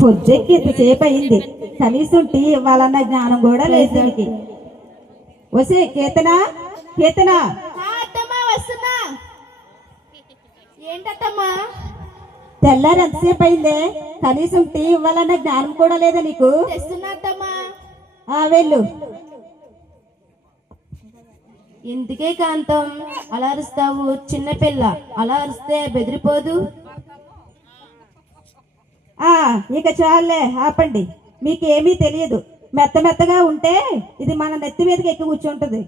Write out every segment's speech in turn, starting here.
పొద్దుకి ఇంతసేపు అయింది కనీసం టీ ఇవ్వాలన్న జ్ఞానం కూడా లేదు దీనికి. వసే కేతన? కేతన? ఏంటత్తమ్మా? తెల్లారి ఎంతసేపు అయిందే? కనీసం టీ ఇవ్వాలన్న జ్ఞానం కూడా లేదా నీకు? ఆ వెళ్ళు. ఎందుకే కాంతం? అలా అరుస్తావు? చిన్నపిల్ల అలా అరిస్తే బెదిరిపోదు? ఇక చాలే ఆపండి. మీకేమీ తెలియదు. మెత్త మెత్తగా ఉంటే ఇది మన నెత్తి మీదకి ఎక్కి కూర్చుంటది.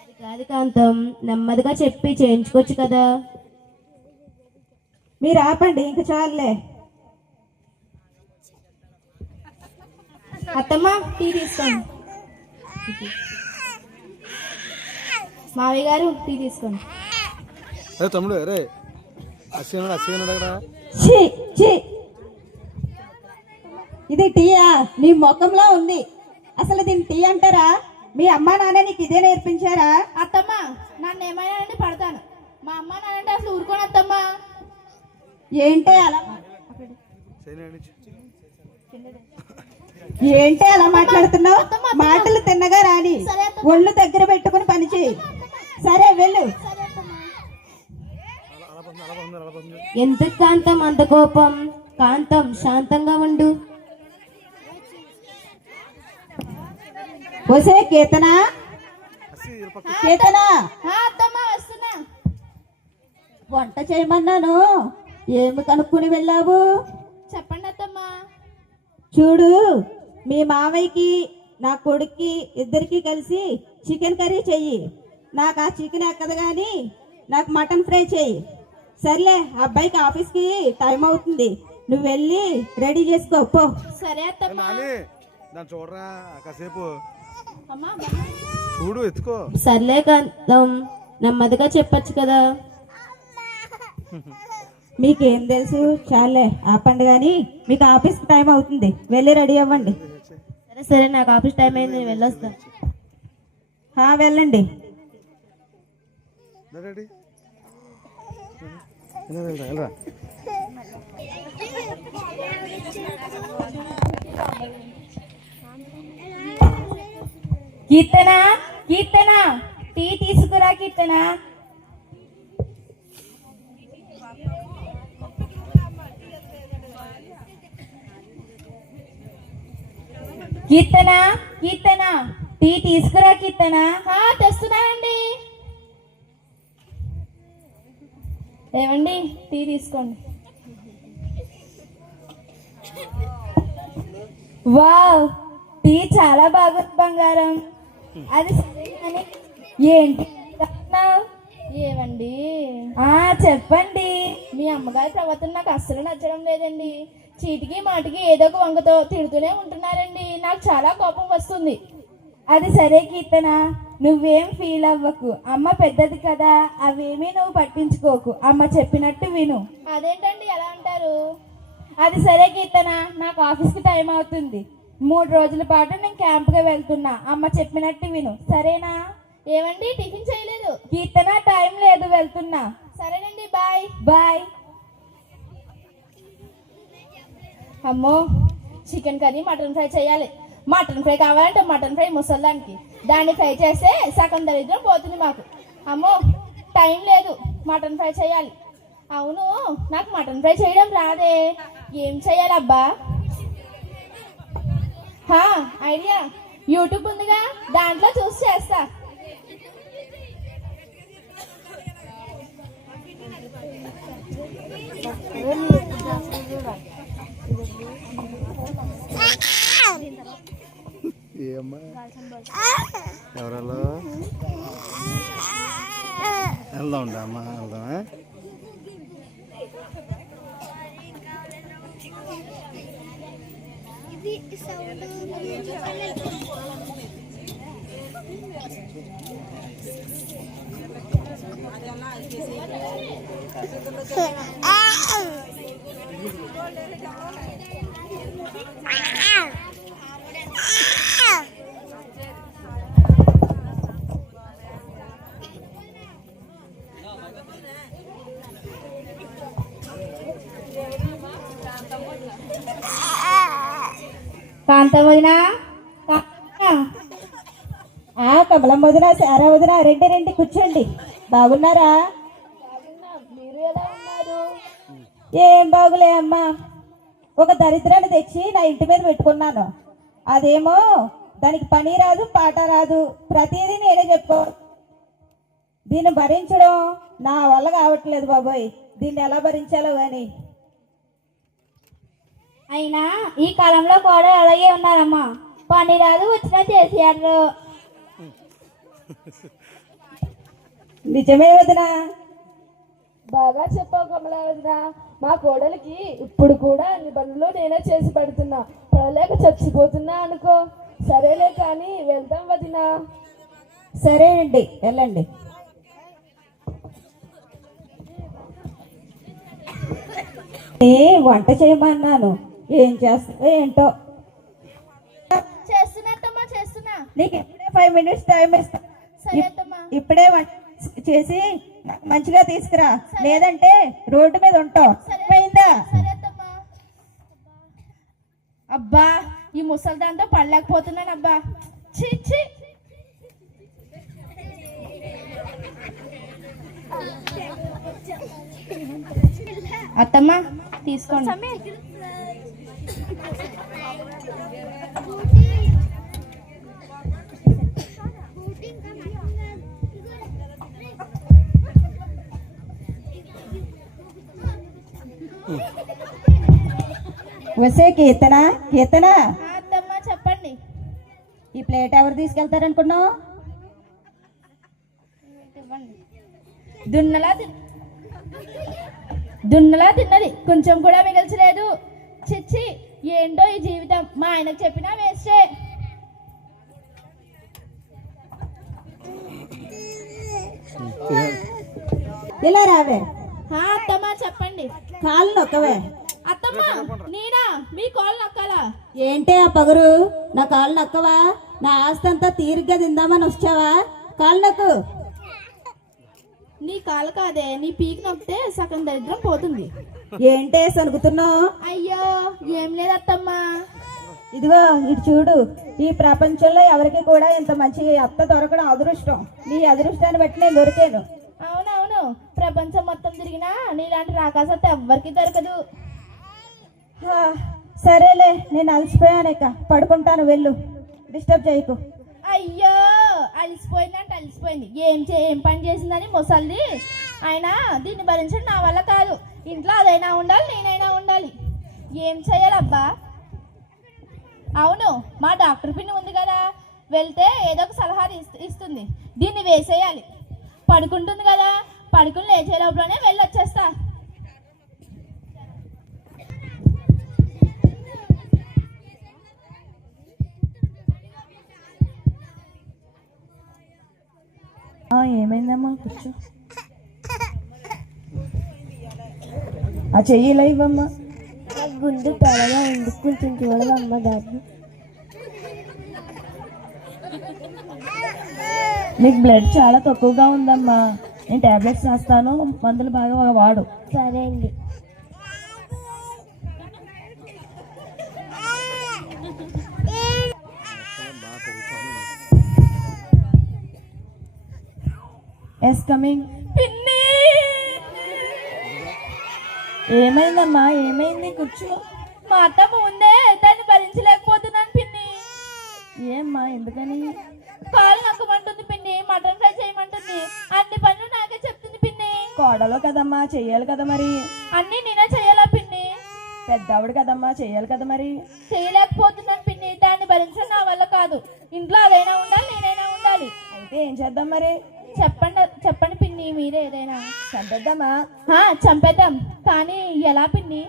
అది కాదు కాంతం నెమ్మదిగా చెప్పి చేయించుకోవచ్చు కదా. మీరు ఆపండి ఇంక చాలులే. అత్తమ్మ టీ తీసుకోండి. మావయ్య గారు టీ తీసుకోండి. తమ్ముడు అరే ఛీ ఛీ. ఇది టీయా? నీ ముఖంలో ఉంది. అసలు దీన్ని టీ అంటారా? మీ అమ్మా నాన్న నీకు ఇదే నేర్పించారా? అత్తమ్మ నన్ను ఏమైనా అంటే పడతాను. మా అమ్మ నాన్నంటే అసలు ఊరుకోను అత్తమ్మ. ఏంటే అలా ఏంటే అలా మాట్లాడుతున్నావు? మాటలు తిన్నగా రాని. ఒళ్ళు దగ్గర పెట్టుకుని పని చేయి. సరే వెళ్ళు. ఎందుకు కాంతం అంత కోపం? కాంతం శాంతంగా ఉండు. వసే కేతన? కేతన? వంట చేయమన్నాను. ఏమి కనుక్కుని వెళ్ళావు? చెప్పండి అత్తమ్మ. చూడు మీ మావయ్యకి నా కొడుక్కి ఇద్దరికి కలిసి చికెన్ కర్రీ చెయ్యి. నాకు ఆ చికెన్ ఎక్కదు కానీ నాకు మటన్ ఫ్రై చెయ్యి. సర్లే అబ్బాయికి ఆఫీస్కి టైం అవుతుంది. నువ్వు వెళ్ళి రెడీ చేసుకో పో. సరే అత్తమ్మ. చూడరా కాసేపు. చూడు ఎత్తుకో. సర్లే కాంతం నెమ్మదిగా చెప్పొచ్చు కదా. మీకేం తెలుసు? చాలే ఆపండి కానీ మీకు ఆఫీస్కి టైం అవుతుంది. వెళ్ళి రెడీ అవ్వండి. సరే సరే నాకు ఆఫీస్ టైం అయింది నేను వెళ్ళొస్తా. హా, వెళ్ళండి. వెళ్ళరా? కీర్తన? కీర్తన? టీ తీసుకురా కీర్తన. కీర్తన? కీర్తన? టీ తీసుకురా కీర్తన. తెస్తున్నానండి. ఏమండి? టీ తీసుకోండి. వావ్ టీ చాలా బాగుంది బంగారం. అది ఏంటి? ఏమండి? ఆ చెప్పండి. మీ అమ్మగారి ప్రవర్తన నాకు అస్సలు నచ్చడం లేదండి. చీటికి మాటికి ఏదో ఒక వంగతో తిడుతూనే ఉంటున్నారండి. నాకు చాలా కోపం వస్తుంది. అది సరే కీర్తన నువ్వేం ఫీల్ అవ్వకు. అమ్మ పెద్దది కదా అవేమీ నువ్వు పట్టించుకోకు. అమ్మ చెప్పినట్టు విను. అదేంటండి ఎలా అంటారు? అది సరే కీర్తన నాకు ఆఫీస్కి టైం అవుతుంది. మూడు రోజుల పాటు నేను క్యాంప్గా వెళ్తున్నా. అమ్మ చెప్పినట్టు విను. సరేనా? ఏమండి? టిఫిన్ చేయలేదు. కీర్తన టైం లేదు వెళ్తున్నా. సరేనండి బాయ్. బాయ్. అమ్మో చికెన్ కర్రీ మటన్ ఫ్రై చేయాలి. మటన్ ఫ్రై కావాలంటే మటన్ ఫ్రై ముసల్దానికి. దాన్ని ఫ్రై చేస్తే సగం దరిద్రం పోతుంది మాకు. అమ్మో టైం లేదు. మటన్ ఫ్రై చేయాలి. అవును నాకు మటన్ ఫ్రై చేయడం రాదే. ఏం చేయాలబ్బా? హా ఐడియా. యూట్యూబ్ ఉందిగా దాంట్లో చూసి చేస్తా. ఏమ్మా? ఎవరల్లో వెళ్దాం అమ్మా. Ah! కాంతం వదినా ఆ కమలం వదిన సారా వదిన రెండే రెండు కూర్చోండి. బాగున్నారా? మీరు ఎలా ఉన్నారు? ఏం బాగులే అమ్మా. ఒక దరిద్రాన్ని తెచ్చి నా ఇంటి మీద పెట్టుకున్నాను. అదేమో దానికి పని రాదు పాట రాదు. ప్రతిదీ నేనే చెప్పుకో దీన్ని భరించడం నా వల్ల కావట్లేదు బాబోయ్. దీన్ని ఎలా భరించాలో కానీ అయినా ఈ కాలంలో కూడా అలాగే ఉన్నారమ్మా. పని రాదు వచ్చినా చేసేయారు నిజమే వదినా. బాగా చెప్పావు కమలా వదిన. మా కోడలికి ఇప్పుడు కూడా అన్ని పనులు నేనే చేసి పెడుతున్నా. పడలేక చచ్చిపోతున్నా అనుకో. సరేలే కానీ వెళ్దాం వదినా. సరే అండి వెళ్ళండి వంట చేయమన్నాను. ఏం చేస్తుందో ఏంటో? చేస్తున్నా అత్తమ్మా చేస్తున్నా. నీకు ఇప్పుడే ఫైవ్ మినిట్స్ టైం ఇస్తా. ఇప్పుడే చేసి మంచిగా తీసుకురా. లేదంటే రోడ్డు మీద ఉంటావు. పోయిందా అబ్బా ఈ ముసలి దాంతో పడలేకపోతున్నాను అబ్బా. ఛీ ఛీ. అత్తమ్మ తీసుకోండి. వసే కీర్తన కీర్తన? చెప్పండి. ఈ ప్లేట్ ఎవరు తీసుకెళ్తారనుకున్నావు. దున్నలా దున్నలా తిన్నది. కొంచెం కూడా మిగల్చలేదు. చిచ్చి ఏంటో ఈ జీవితం. మా ఆయనకు చెప్పినా వేస్టే. ఇలా రావే. ఆ, అత్తమ్మ చెప్పండి. కాళ్ళు నొక్కవే. అత్తమ్మ నేనా? మీ కాల్ నక్కాలా? ఏంటే ఆ పగురు? నా కాళ్ళు నక్కవా? నా ఆస్తి అంతా తీరిగ్గా తిందామని వచ్చావా? కాళ్ళు నొక్కు. నీ కాలు కాదే నీ పీక్ నొక్కితే సగం దరిద్రం పోతుంది. ఏంటే సనుకుతున్నావు అయ్యో ఏం లేదు అత్తమ్మ ఇదిగో ఇటు చూడు. ఈ ప్రపంచంలో ఎవరికి కూడా ఇంత మంచి అత్త దొరకడం అదృష్టం. నీ అదృష్టాన్ని బట్టి నేను దొరికాను. అవునవును. ప్రపంచం మొత్తం తిరిగినా నీలాంటి రాకాసత్త ఎవ్వరికి దొరకదు. సరేలే నేను అలసిపోయాను ఇక. పడుకుంటాను వెళ్ళు. డిస్టర్బ్ చేయకు. అయ్యో అలిసిపోయిందంటే అలిసిపోయింది. ఏం చే ఏం పని చేసిందని ముసల్ది. అయినా దీన్ని భరించడం నా వల్ల కాదు. ఇంట్లో అదైనా ఉండాలి నేనైనా ఉండాలి. ఏం చేయాలబ్బా? అవును మా డాక్టర్ పిన్ని ఉంది కదా. వెళ్తే ఏదో ఒక సలహా ఇస్తుంది. దీన్ని వేసేయాలి. పడుకుంటుంది కదా. పడుకుని లేచే లోపలనే ఏమైందమ్మా? కూర్చో. ఆ చెయ్యి ఇలా ఇవ్వమ్మా. గుండు త్వరగా ఉంది కొంచెం చూడవమ్మా దాన్ని? నీకు బ్లడ్ చాలా తక్కువగా ఉందమ్మా. నేను టాబ్లెట్స్ రాస్తాను మందులు బాగా వాడు. సరే అండి. ఎస్ కమింగ్ ఏమైందమ్మా? ఏమైంది? కూర్చో. మా అత్తమ్మ ఉందే దాన్ని భరించలేకపోతున్నాను పిన్ని. ఏమ్మా ఎందుకని? కాలు నక్కమంటుంది పిన్ని మటన్ ఫ్రై చేయమంటుంది. అన్ని పనులు నాకే చెప్తుంది పిన్ని. కోడలో కదమ్మా చెయ్యాలి కదా మరి. అన్ని నేనే చేయాలా పిన్ని? పెద్దవాడు కదమ్మా చెయ్యాలి కదా మరి. చేయలేకపోతున్నాను పిన్ని దాన్ని భరించడం నా వల్ల కాదు. ఇంట్లో అదైనా ఉండాలి నేనైనా ఉండాలి. అయితే ఏం చేద్దాం మరి? చెప్పండి చెప్పండి. పిన్ని మీరే ఏదైనా చంపేద్దామా? చంపేద్దాం. కానీ ఎలా పిన్ని?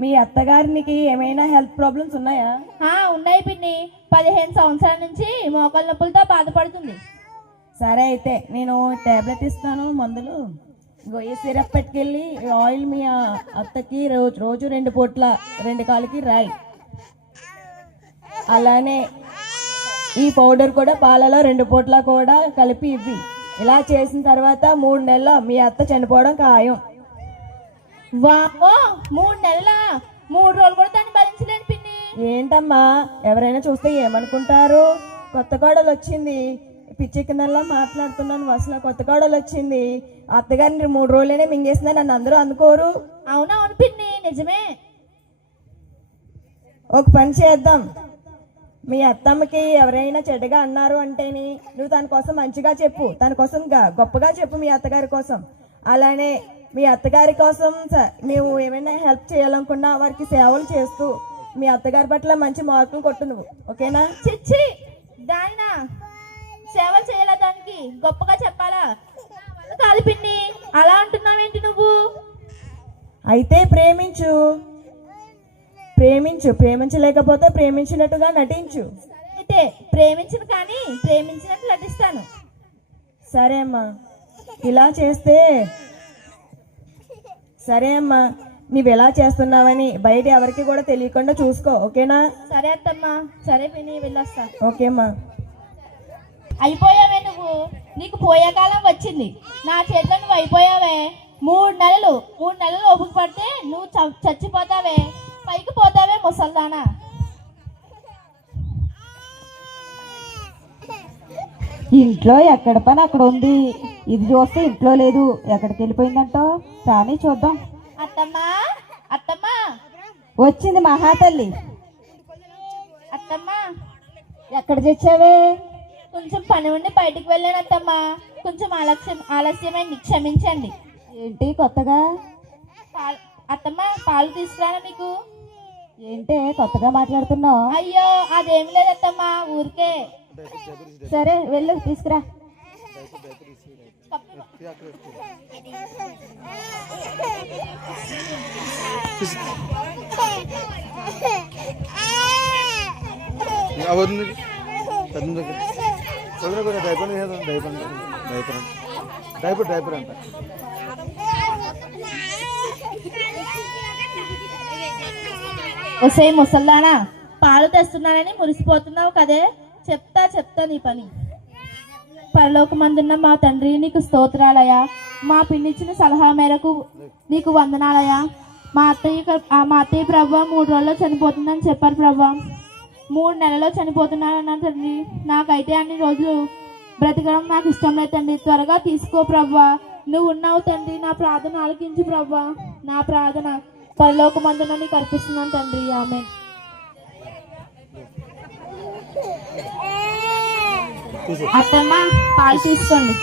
మీ అత్తగారికి ఏమైనా హెల్త్ ప్రాబ్లమ్స్ ఉన్నాయా? ఉన్నాయి పిన్ని. పదిహేను సంవత్సరాల నుంచి మోకాళ్ళ నొప్పులతో బాధపడుతుంది. సరే అయితే నేను టాబ్లెట్ ఇస్తాను మందులు. గొయ్యి సిరప్ పెట్టుకెళ్ళి ఆయిల్ మీ అత్తకి రోజు రోజు రెండు పూట్ల రెండు కాళ్ళకి రాయి. అలానే ఈ పౌడర్ కూడా పాలలో రెండు పూట్ల కూడా కలిపి ఇవ్వి. ఇలా చేసిన తర్వాత మూడు నెలల్లో మీ అత్త చనిపోవడం ఖాయం. వామో మూడు నెలల? మూడు రోజులు కూడా దాన్ని భరించలేను పిన్ని. ఏంటమ్మా ఎవరైనా చూస్తే ఏమనుకుంటారు? కొత్త కోడలు వచ్చింది. పిచ్చి కిందల్లా మాట్లాడుతున్నాను అసలు కొత్త కోడలు వచ్చింది. అత్తగారిని మూడు రోజులనే మింగేసిందని నన్ను అందరూ అనుకోరు అవునవును పిన్ని నిజమే. ఒక పని చేద్దాం. మీ అత్తమ్మకి ఎవరైనా చెడ్డగా అన్నారు అంటేని నువ్వు తన కోసం మంచిగా చెప్పు. తన కోసం గొప్పగా చెప్పు మీ అత్తగారి కోసం. అలానే మీ అత్తగారి కోసం నువ్వు ఏమైనా హెల్ప్ చేయాలనుకున్నా వారికి సేవలు చేస్తూ మీ అత్తగారి పట్ల మంచి మార్కులు కొట్టు నువ్వు. ఓకేనా? చిచ్చి! దానినా? సేవలు చేయాలా దానికి? గొప్పగా చెప్పాలా? కాదు పిన్ని అలా అంటున్నావేంటి నువ్వు? అయితే ప్రేమించు. ప్రేమించు ప్రేమించలేకపోతే ప్రేమించినట్టుగా నటించు. అయితే ప్రేమించను కానీ ప్రేమించినట్టు నటిస్తాను. సరే అమ్మా ఇలా చేస్తే సరే అమ్మా నువ్వు ఎలా చేస్తున్నావని బయట ఎవరికి కూడా తెలియకుండా చూసుకో ఓకేనా? సరే అత్తమ్మా సరే పిన్ని వెళ్ళొస్తా. ఓకే అమ్మా. అయిపోయావే నువ్వు? నీకు పోయే కాలం వచ్చింది. నా చేతిలో నువ్వు అయిపోయావే. మూడు నెలలు మూడు నెలలు ఓపిక పడితే నువ్వు చచ్చిపోతావే. పైకి పోతావే ముసల్దానా? ఇంట్లో ఎక్కడ పని అక్కడ ఉంది. ఇది చూస్తే ఇంట్లో లేదు. ఎక్కడికి వెళ్ళిపోయిందంటో కానీ చూద్దాం. అత్తమ్మా అత్తమ్మా. వచ్చింది మహాతల్లి. అత్తమ్మా. ఎక్కడ తెచ్చావే? కొంచెం పని ఉండి బయటికి వెళ్ళాను అత్తమ్మా. కొంచెం ఆలస్యం ఆలస్యమైంది. క్షమించండి. ఏంటి కొత్తగా? అత్తమ్మా పాలు తీసుకురానా మీకు? ఏంటే కొత్తగా మాట్లాడుతున్నావు? అయ్యో అదేమి లేదు అత్తమ్మా ఊరికే. సరే వెళ్ళు తీసుకురా. అవన్నీ. చదువు చదువు కూడా diaper diaper. Diaper. Diaper diaper అంట. ఒసే ముసల్దానా పాలు తెస్తున్నానని మురిసిపోతున్నావు కదే. చెప్తా చెప్తా నీ పని. పరలోకమందున్న మా తండ్రి నీకు స్తోత్రాలయా మా పిన్నిచ్చిన సలహా మేరకు నీకు వందనాలయా మా అత్తయ్య ఆ మా అత్తయ్య ప్రభా మూడు రోజుల్లో చనిపోతుందని చెప్పారు ప్రభా మూడు నెలల్లో చనిపోతున్నానన్నా తండ్రి. నాకైతే అన్ని రోజులు బ్రతకడం నాకు ఇష్టం లేదు తండ్రి. త్వరగా తీసుకో ప్రభా నువ్వు ఉన్నావు తండ్రి. నా ప్రార్థన ఆలకించు ప్రభా నా ప్రార్థన పరలోకమందున నీకు అర్పిస్తున్నాను తండ్రి. ఆమె అత్తమ్మ పాలు తీసుకోండి.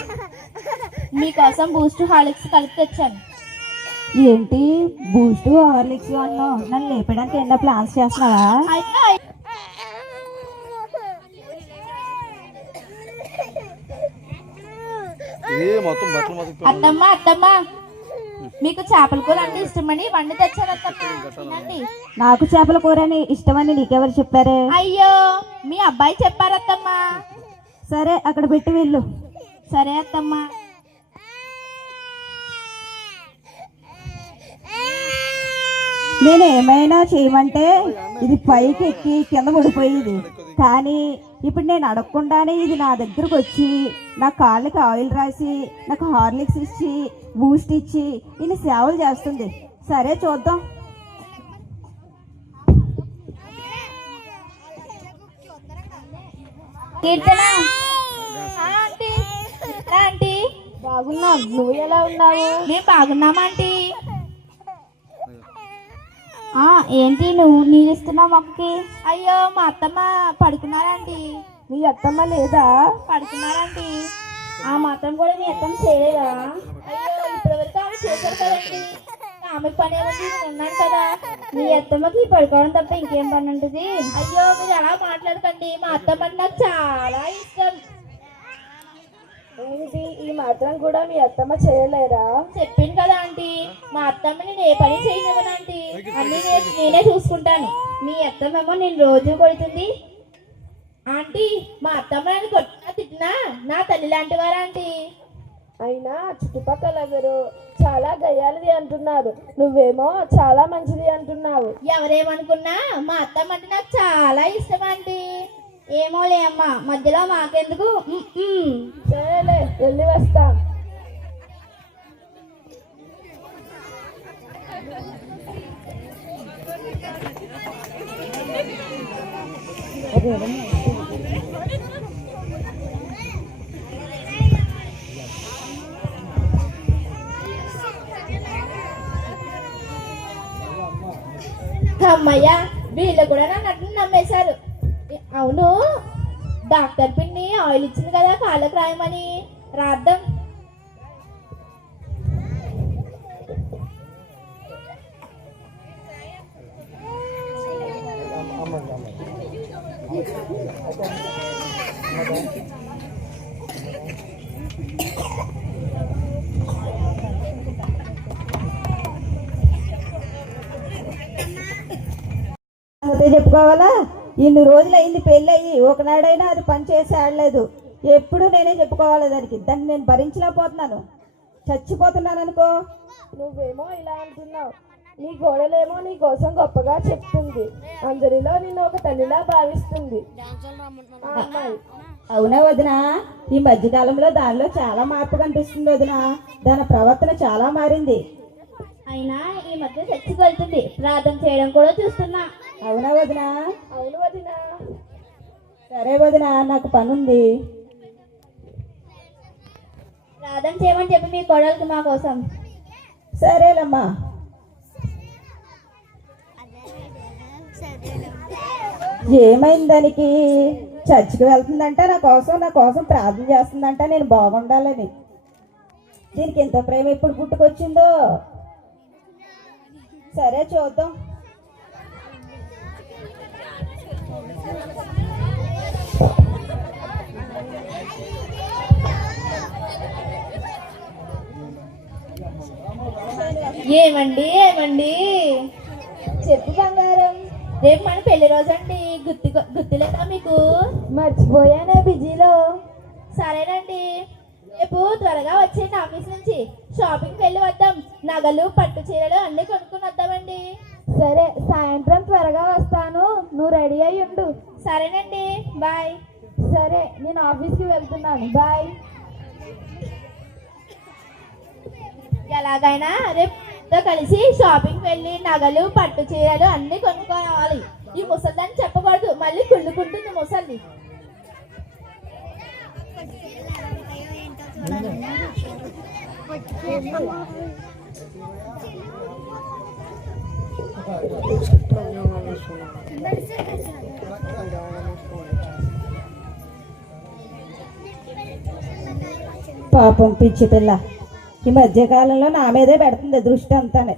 మీకోసం బూస్ట్ హాలిక్స్ కలిపి తెచ్చాను. ఏంటి? బూస్ట్ హార్లిక్స్ అన్నావు నన్ను లేపడానికి ఎన్నో ప్లాన్స్ చేస్తున్నావా? అయితే ఇది మొత్తం బట్టలు మొత్తం అత్తమ్మ అత్తమ్మ. మీకు చేపల కూర అంటే ఇష్టమని వండి తినండి. నాకు చేపల కూరని ఇష్టమని నీకెవరు చెప్పారే? అయ్యో మీ అబ్బాయి చెప్పారు అత్తమ్మ సరే అక్కడ పెట్టి వెళ్ళు. సరే అత్తమ్మ. నేను ఏమైనా చేయమంటే ఇది పైకి ఎక్కి కింద పడిపోయేది. కానీ ఇప్పుడు నేను అడగకుండానే ఇది నా దగ్గరకు వచ్చి నా కాళ్ళకి ఆయిల్ రాసి నాకు హార్లిక్స్ ఇచ్చి బూస్ట్ ఇచ్చి ఇన్ని సేవలు చేస్తుంది. సరే చూద్దాం. కీర్తన. ఆ, ఆంటీ ఎలా ఆంటీ. బాగున్నాం నువ్వు ఎలా ఉన్నావు? మేము బాగున్నామా ఏంటి నువ్వు నీళ్ళు ఇస్తున్నావు మొక్కకి అయ్యో మా అత్తమ్మ పడుకున్నారంటీ మీ అత్తమ్మ లేదా? పడుకున్నారంటీ ఆ మాత్రం కూడా మీ అత్తమ్మ చేయలేదా? అయ్యో ఇప్పటివరకు ఆమె చేశారు కదండి. ఆమె పని ఉన్నాను కదా. మీ అత్తమ్మకి పడుకోవడం తప్ప ఇంకేం పని ఉంటుంది? అయ్యో మీరు అలా మాట్లాడకండి. మా అత్తమ్మ అంటే నాకు చాలా ఇష్టం. ఏమిటి ఈ మాత్రం కూడా మీ అత్తమ్మ చేయలేరా? చెప్పింది కదా ఆంటీ. మా అత్తమ్మ నేను ఏ పని చేయనివ్వను ఆంటీ. అన్ని నే- నేనే చూసుకుంటాను. మీ అత్తమ్మేమో నేను రోజు కొడుతుంది. ఆంటీ మా అత్తమ్మ నన్ను కొట్టినా తిట్టినా నా తల్లి లాంటి వారా ఆంటీ? అయినా చుట్టుపక్కల చాలా గయ్యాలిది అంటున్నారు. నువ్వేమో చాలా మంచిది అంటున్నావు. ఎవరేమనుకున్నా మా అత్తమ్మ అంటే నాకు చాలా ఇష్టం ఆంటీ. ఏమోలే అమ్మ మధ్యలో మాకెందుకు? సరేలే వెళ్ళి వస్తాం. అదే. అయింది పెళ్ళి అయ్యి ఒకనాడైనా అది పని చేసి ఆడలేదు. ఎప్పుడు నేనే చెప్పుకోవాలి దానికి. దాన్ని నేను భరించలేకపోతున్నాను చచ్చిపోతున్నాను అనుకో నువ్వేమో ఇలా అంటున్నావు. నీ గోడలేమో నీ కోసం గొప్పగా చెప్తుంది. అందరిలో నిన్ను ఒక తల్లిలా భావిస్తుంది. అవునా వదిన? ఈ మధ్యకాలంలో దానిలో చాలా మార్పు కనిపిస్తుంది వదిన. దాని ప్రవర్తన చాలా మారింది. అయినా ఈ మధ్య చర్చికి వెళ్తుంది ప్రార్థన చేయడం కూడా చూస్తున్నా. అవునా వదిన? అవును వదినా. సరే వదిన నాకు పని ఉంది ప్రార్థన చేయమని చెప్పి మీ కోడలికి మా కోసం. సరేలమ్మా. ఏమైంది దానికి చర్చికి వెళ్తుందంట నా కోసం నా కోసం ప్రార్థన చేస్తుందంట నేను బాగుండాలని. దీనికి ఎంత ప్రేమ ఎప్పుడు పుట్టుకొచ్చిందో. సరే చూద్దాం. ఏమండి ఏమండి? చెప్పు బంగారం. రేపు మన పెళ్ళి రోజు అండి గుర్తు గుర్తులేదా మీకు? మర్చిపోయానే బిజీలో. సరేనండి. రేపు త్వరగా వచ్చేయండి ఆఫీస్ నుంచి. షాపింగ్కి వెళ్ళి వద్దాం. నగలు పట్టు చీరలు అన్నీ కొనుక్కుని వద్దామండి. సరే సాయంత్రం త్వరగా వస్తాను. నువ్వు రెడీ అయి ఉండు సరేనండి. బాయ్. సరే నేను ఆఫీస్కి వెళ్తున్నాను. బాయ్. ఎలాగైనా రేపు కలిసి షాపింగ్ వెళ్ళి నగలు పట్టు చీరలు అన్నీ కొనుక్కోవాలి. ఈ అని చెప్పకూడదు. మళ్ళీ కుళ్ళుకుంటుంది ముసలి పాపం పిచ్చి పిల్ల. ఈ మధ్యకాలంలో నా మీదే పెడుతుంది దృష్టి అంతానే.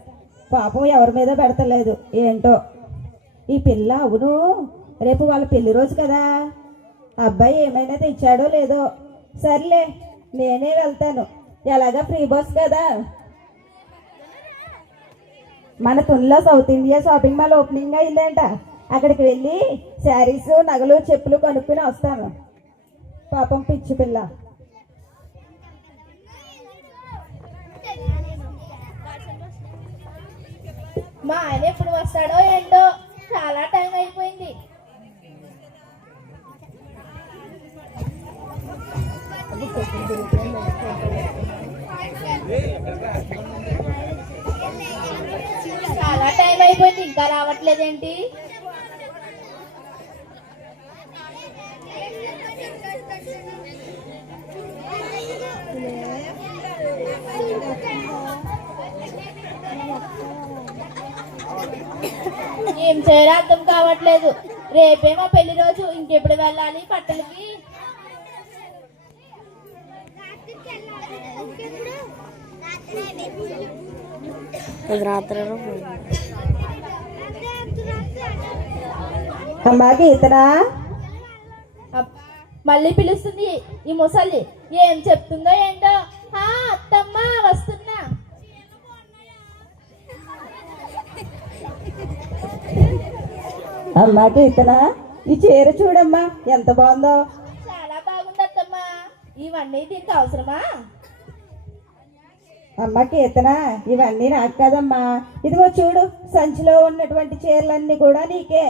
పాపం ఎవరి మీద పెడతలేదు. ఏంటో? ఈ పిల్ల అవును. రేపు వాళ్ళ పెళ్ళి రోజు కదా. అబ్బాయి ఏమైనా తెచ్చాడో లేదో. సర్లే నేనే వెళ్తాను. ఎలాగా ఫ్రీ బస్ కదా? మన తునిలో South India shopping mall opening అయిందంట. అక్కడికి వెళ్ళి శారీస్ నగలు చెప్పులు కొనుక్కుని వస్తాను. పాపం పిచ్చి పిల్ల. మా ఆయన ఎప్పుడు వస్తాడో ఏంటో చాలా టైం అయిపోయింది. చాలా టైం అయిపోయింది. ఇంకా రావట్లేదేంటి? ఏం చేయాలో అర్థం కావట్లేదు. రేపే మా పెళ్ళి రోజు ఇంకెప్పుడు వెళ్ళాలి అప్- మళ్ళీ పిలుస్తుంది ఈ ముసలి. ఏం చెప్తుందో ఏంటో అమ్మా గీతనా ఈ చీర చూడమ్మా ఎంత బాగుందో. చాలా బాగుంది అత్తమ్మ ఇవన్నీ దీనికి అవసరమా? అమ్మ కీర్తన ఇవన్నీ నాకు కదమ్మా. ఇదిగో చూడు సంచిలో ఉన్నటువంటి చీరలన్నీ కూడా నీకే.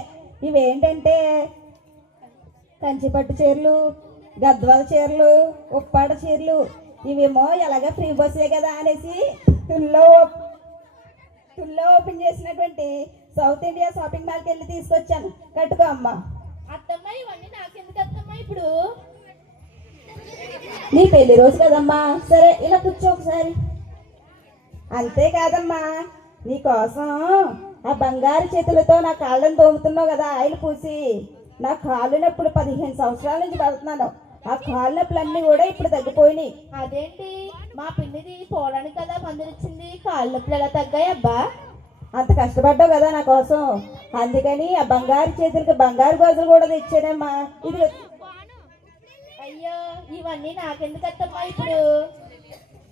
ఇవేంటంటే? కంచిపట్టు చీరలు గద్వాల చీరలు ఉప్పాడ చీరలు. ఇవేమో ఎలాగ ఫ్రీ బస్సే కదా అనేసి తుల్లో తుల్లో ఓపెన్ చేసినటువంటి సౌత్ ఇండియా షాపింగ్ మాల్కి వెళ్ళి తీసుకొచ్చాను. కట్టుకో అమ్మా. అత్తమ్మ ఇవన్నీ నాకెందుకు అత్తమ్మ ఇప్పుడు? నీ పెళ్ళి రోజు కదమ్మా. సరే ఇలా కూర్చో ఒకసారి. అంతేకాదమ్మా నీకోసం ఆ బంగారు చేతులతో నా కాళ్ళని తోముతున్నావు కదా ఆయిల్ పూసి. నా కాళ్ళు నొప్పులు పదిహేను సంవత్సరాల నుంచి పడుతున్నాను. ఆ కాళ్ళ నొప్పులన్నీ కూడా ఇప్పుడు తగ్గిపోయినాయి. అదేంటి? మా పిన్నిది పోవడానికి కదా మందులు ఇచ్చింది కాళ్ళ నొప్పులు ఎలా తగ్గాయి అబ్బా అంత కష్టపడ్డావు కదా నా కోసం. అందుకని ఆ బంగారు చేతులకి బంగారు గాజులు కూడా తెచ్చానమ్మా. ఇది అయ్యో ఇవన్నీ నాకెందుకు అత్తమ్మ ఇప్పుడు?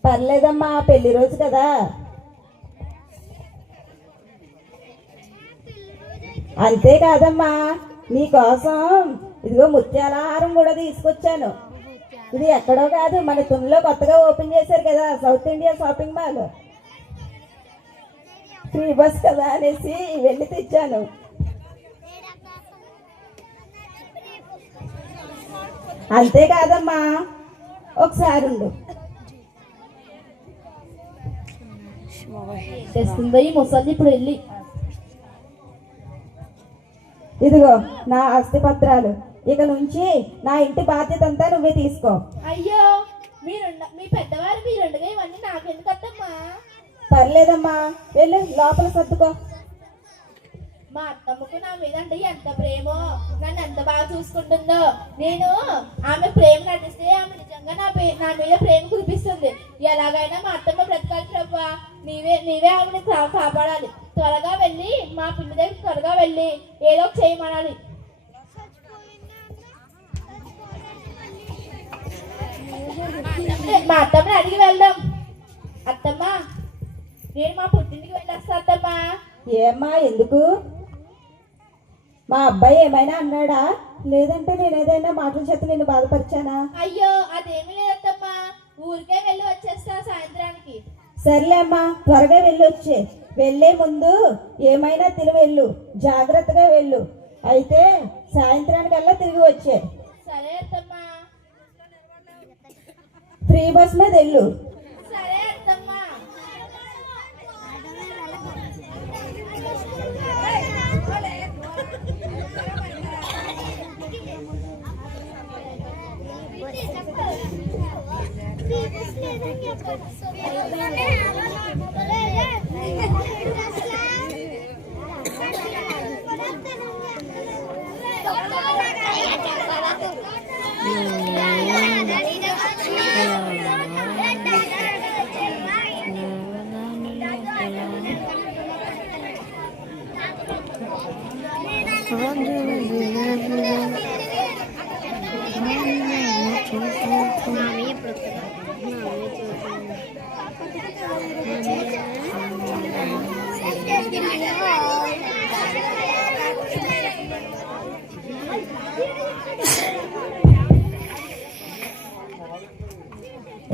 పర్లేదమ్మా పెళ్ళి రోజు కదా. అంతేకాదమ్మా నీకోసం ఇదిగో ముత్యాల హారం కూడా తీసుకొచ్చాను. ఇది ఎక్కడో కాదు మన తునిలో కొత్తగా ఓపెన్ చేశారు కదా South India shopping mall. Free bus కదా అనేసి వెళ్ళి తెచ్చాను. అంతేకాదమ్మా ఒకసారి ఉండు. తెస్తుంది ఈ ముసలి ఇప్పుడు వెళ్ళి. ఇదిగో నా ఆస్తి పత్రాలు ఇక నుంచి నా ఇంటి బాధ్యత అంతా నువ్వే తీసుకో. అయ్యో మీరు మీ పెద్దవారు మీరుండగా ఇవన్నీ నాకెందుకు పర్లేదమ్మా. వెళ్ళు లోపల సర్దుకో. మా అత్తమ్మకు నా మీద అంటే ఎంత ప్రేమో. నన్ను ఎంత బాగా చూసుకుంటుందో. నేను ఆమె ప్రేమ నటిస్తే ఆమె నిజంగా నా పే- నా మీద ప్రేమ కురిపిస్తుంది. ఎలాగైనా మా అత్తమ్మ బ్రతకాలి ప్రభా. నీవే నీవే ఆమెని కాపాడాలి. త్వరగా వెళ్ళి మా పిల్లి దగ్గర త్వరగా వెళ్ళి ఏదో ఒకటి చేయమనాలి. మా అత్తమ్మని అడిగి వెళ్దాం. అత్తమ్మ నేను మా పుట్టింటికి వెళ్ళొస్తా అత్తమ్మ. ఏమ్మా ఎందుకు? మా అబ్బాయి ఏమైనా అన్నాడా? లేదంటే నేను ఏదైనా మాటల చేత నిన్ను బాధపరిచానా? అయ్యో అదేమీ లేదమ్మా ఊరికే వెళ్ళి వచ్చేస్తా సాయంత్రానికి. సర్లే అమ్మా త్వరగా వెళ్ళొచ్చే వెళ్ళే ముందు ఏమైనా తిని వెళ్ళు. జాగ్రత్తగా వెళ్ళు. అయితే సాయంత్రానికల్లా తిరిగి వచ్చే. సరే అత్తమ్మా. ఫ్రీ బస్ మీద వెళ్ళు. Yeah,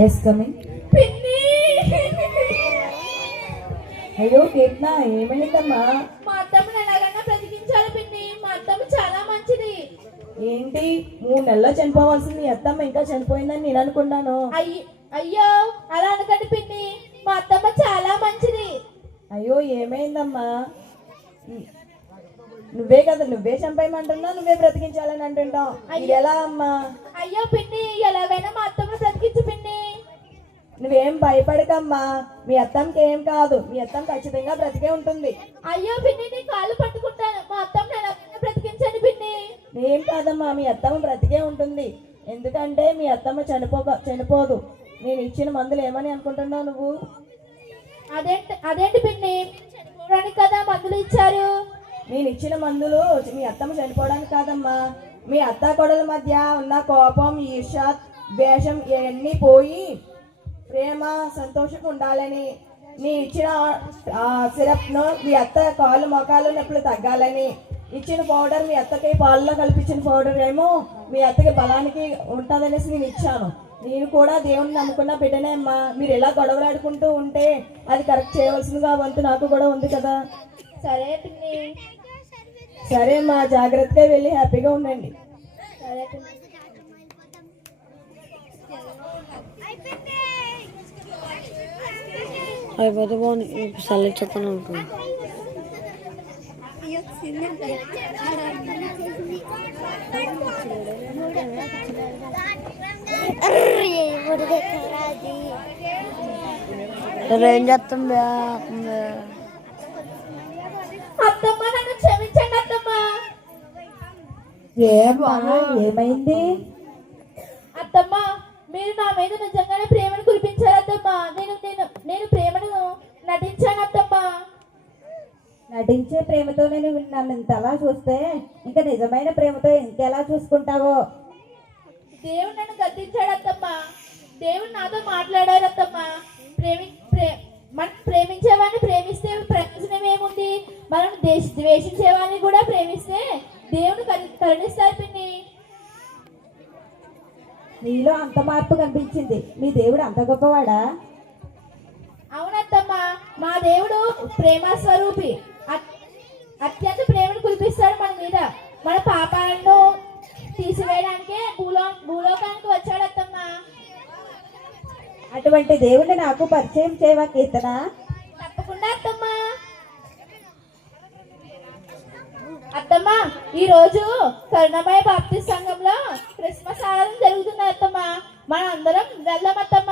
ఎస్ కమింగ్ అయ్యో కీర్తన ఏమైందమ్మా? మా అత్తమ్మని ఎలాగైనా బ్రతికించాలి పిన్ని. మా అత్తమ్మ చాలా మంచిది. ఏంటి? మూడు నెలల్లో చనిపోవాల్సింది. మీ అత్తమ్మ ఇంకా చనిపోయిందని నేను అనుకున్నాను. అయ్యి అలా అనకండి పిన్ని. మా అత్తమ్మ చాలా మంచిది. అయ్యో ఏమైందమ్మా? నువ్వే కదా నువ్వే చంపేయమంటున్నా నువ్వే బ్రతికించాలని అంటుంటావు. ఇది ఎలా అమ్మా? అయ్యో పిన్ని ఎలాగైనా మా అత్తమ్మని బ్రతికించు పిన్ని. నువ్వేం భయపడకమ్మా మీ అత్తమ్మకి ఏం కాదు మీ అత్తమ్మ ఖచ్చితంగా బ్రతికే ఉంటుంది. అయ్యో పిన్ని నీ కాళ్ళు పట్టుకుంటాను. మా అత్తమ్మని ఎలాగైనా బ్రతికించండి పిన్ని. ఏం కాదమ్మా మీ అత్తమ్మ బ్రతికే ఉంటుంది. ఎందుకంటే మీ అత్తమ్మ చనిపోక చనిపోదు. నేను ఇచ్చిన మందులు ఏమని అనుకుంటున్నావు నువ్వు? అదేంటి అదేంటి పిన్ని? చనిపోవడానికి కదా మందులు ఇచ్చారు. నేను ఇచ్చిన మందులు మీ అత్తమ్మ చనిపోవడానికి కాదమ్మా. మీ అత్త కొడల మధ్య ఉన్న కోపం ఈర్ష ద్వేషం ఇవన్నీ పోయి ప్రేమ సంతోషం ఉండాలని నీ ఇచ్చిన ఆ సిరప్ను మీ అత్త కాళ్ళు మొఖాలు నొప్పులు తగ్గాలని ఇచ్చిన పౌడర్ మీ అత్తకి పాలలో కల్పించిన పౌడర్ ఏమో మీ అత్తకి బలానికి ఉంటుందనేసి నేను ఇచ్చాను. నేను కూడా దేవుణ్ణి నమ్ముకున్న బిడ్డనే అమ్మా. మీరు ఇలా గొడవలాడుకుంటూ ఉంటే అది కరెక్ట్ చేయవలసిందిగా వంతు నాకు కూడా ఉంది కదా. సరే పిన్ని. సరే అమ్మా జాగ్రత్తగా వెళ్ళి హ్యాపీగా ఉండండి. అయిపోతే బాగుంది సెలెక్ట్ చేస్తాను అనుకో ఏం చేస్తుంది అత్తమ్మ నన్ను క్షమించండి ఏమైంది? అత్తమ్మ మీరు నా మీద నిజంగానే ప్రేమను కురిపించారు అత్తమ్మ నేను నేను నేను ప్రేమను నటించాను అత్తమ్మ నటించే ప్రేమతోనే నువ్వు నన్ను ఇంతలా చూస్తే ఇంకా నిజమైన ప్రేమతో ఇంకెలా చూసుకుంటావో? దేవుడు నన్ను గద్దించాడు అత్తమ్మ దేవుడు నాతో మాట్లాడారు అత్తమ్మ ప్రేమి ప్రే మనం ప్రేమించేవాడిని ప్రేమిస్తే ప్రయోజనం ఏముంది? మనం ద్వేషించేవాడిని కూడా ప్రేమిస్తే దేవుడు కరు- కరుణిస్తారు పిన్ని నీలో అంత మార్పు కనిపించింది. మీ దేవుడు అంత గొప్పవాడా? అవునత్తమ్మ మా దేవుడు ప్రేమ స్వరూపి. అత్- అత్యంత ప్రేమను కురిపిస్తాడు మన మీద. మన పాపాలను తీసివేయడానికే భూలో భూలోకానికి వచ్చాడు అత్తమ్మ అటువంటి దేవుడిని నాకు పరిచయం చేయవా కీర్తన? తప్పకుండా అత్తమ్మ అత్తమ్మ ఈ రోజు కరుణమయ బాప్తి సంఘంలో క్రిస్మస్ ఆరాధన జరుగుతుంది అత్తమ్మ. మనందరం వెళ్దాం అత్తమ్మ.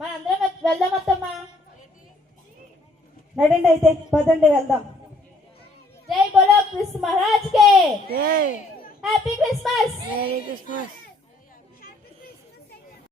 మనందరం వెళ్దాం అత్తమ్మ. నడండి అయితే పదండి వెళ్దాం. జై బోలో క్రిస్ మహారాజ్ కే హ్యాపీ క్రిస్మస్ మేరీ క్రిస్మస్